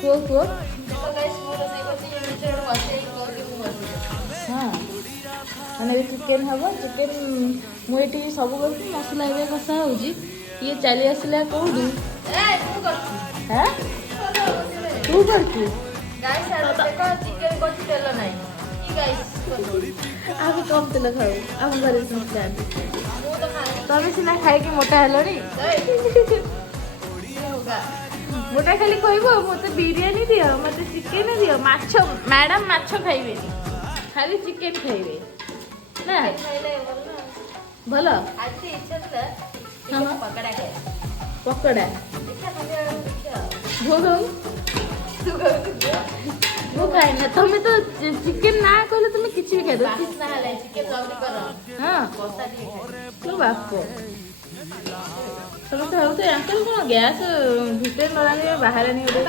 କୁହ କୁହ। ଦେଖ ଗାଇସ୍ ମୁଁ ରୋଷେଇ କରୁଛି ଏ ମିଛ ଗୋଟେ ବସେଇ କହୁଛି ମୁଁ ବସେଇ। ହଁ ମାନେ ଚିକେନ୍ ହବ। ଚିକେନ୍ ମୁଁ ଏଠି ସବୁ କରୁଛି, ମସଲା ଏବେ କଷା ହେଉଛି। ଇଏ ଚାଲି ଆସିଲା କୋଉଠୁ? ଏ ମୁଁ କରୁଛି। ହଁ ତୁ କରୁଛୁ? ଗାଇସ୍ ଆଡେ ଦେଖ ଚିକେନ କରୁଛି ତେଲ ନାହିଁ। କି ଗାଇସ୍ ଆମେ କମ୍ ତେଲ ଖାଉ, ଆମ ଘରେ ସମସ୍ତେ ଖାଆନ୍ତି। ମୁଁ ତ ଖାଇନି। ତମେ ସିନା ଖାଇକି ମୋଟା ହେଲଣି। ମୋଟା ଖାଲି କହିବ ମତେ ବିରିୟାନୀ ଦିଅ, ମତେ ଚିକେନ ଦିଅ, ମାଛ ମ୍ୟାଡାମ ମାଛ ଖାଇବେନି, ଖାଲି ଚିକେନ ଖାଇବେ ନା। ଖାଇଲେ ଭଲ ନା। ଭଲ। ଆଜି ଇଚ୍ଛା ଥିଲା ହଁ ଚିକେନ ପକୋଡା ଖାଇବା। ପକୋଡା ଦେଖିଆ ସନ୍ଧ୍ୟାବେଳକୁ ଦେଖିଆ ଆଉ। ଭୋଗ ହଉ। ତୁ ଖାଉଛୁ ଦିଅ। ମୁଁ ଖାଇନା। ତମେ ତ ଚିକେନ ନା କହିଲେ ତମେ କିଛି ବି ଖାଇଦବ। ବାସ୍ନା ହେଲେ ଚିକେନ ଜଲ୍ଦି କର। ହଁ କଷା ଟିକେ ଖାଇବା। ତୁ ବାପ ତମେ ତ ଭାବୁଛ ୟାଙ୍କର କଣ ଗ୍ୟାସ୍ ଭିତରେ ନରାଣି ବାହାରେନି ଗୋଟେ।